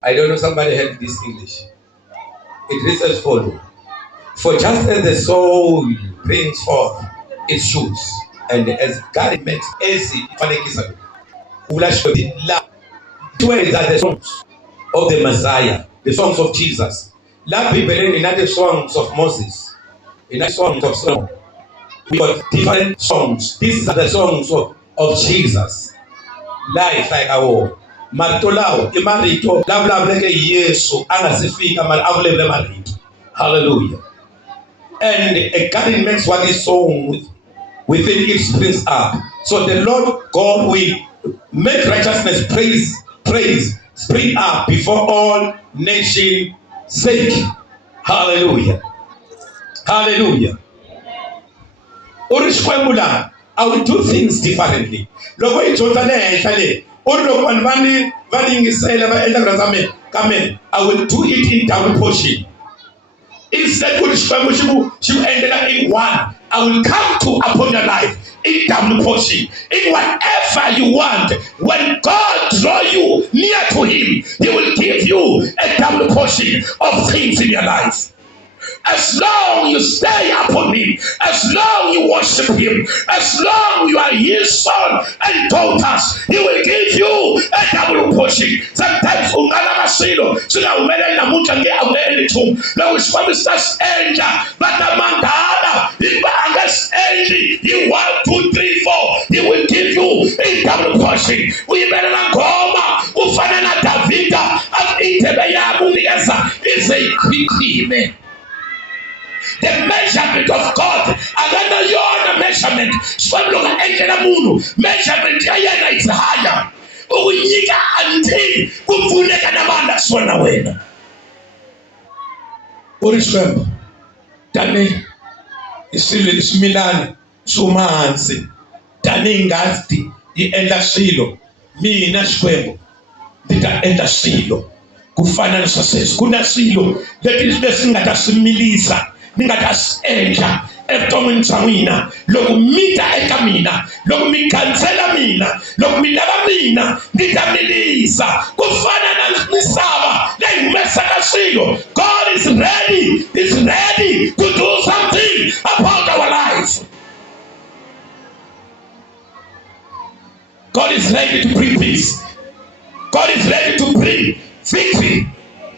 I don't know, somebody help this English. It reads as follows. For just as the soul brings forth its shoots, and as God makes easy fanekisa, words are the songs of the Messiah, the songs of Jesus. La people in the songs of Moses, in the songs of Solomon. We got different songs. These are the songs of Jesus. Life like our Matolao, Imarito, Lavlaveke Yesu, Anasifika, Malavle Marito. Hallelujah. And a garden makes what is sown within it springs up. So the Lord God will make righteousness praise spring up before all nations' sake. Hallelujah. Hallelujah. I will do things differently. Loko ijonta le henhla le. Loko vanhu va yingisela va endla ku rhandza I will do it in double portion. Instead of ending in one, I will come to upon your life in double portion. In whatever you want, when God draw you near to Him, He will give you a double portion of things in your life. As long you stay upon Him, as long you worship Him, as long you are His son and daughters, He will give you a double portion. Sometimes unganamashilo singawumele namuhla ngeawuneli thu lokusifana sasenda batamangana ibangasendli you 1 2 3 4 He will give you a double portion. Uyibele na ngoma ufana na Davida afitebe yamunikeza is a quick. The measurement of God, another your measurement. Swamloka engela munu. Measurement yayena is higher. Uyiga until kuvuleka namanda sona wena. Urishwemba. Dani isimilani sumansi. Dani ngasti ienda silo. Mina Shwembo. Ndita enda silo. Kufana nsasesu. Kuna silo. Lesingasimilisa. Ningatasienja evuton'wini bya n'wina loko mi ta eka mina loko mi khansela mina loko mi lava mina ni ta milisa ku fana na misava leyi humesaka swilo. God is ready to do something about our life. God is ready to bring peace. God is ready to bring victory.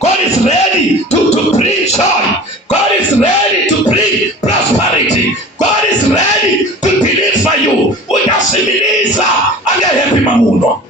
God is ready to bring joy. God is ready to bring prosperity. God is ready to deliver you. Uyasimiliza angehepi mamuno.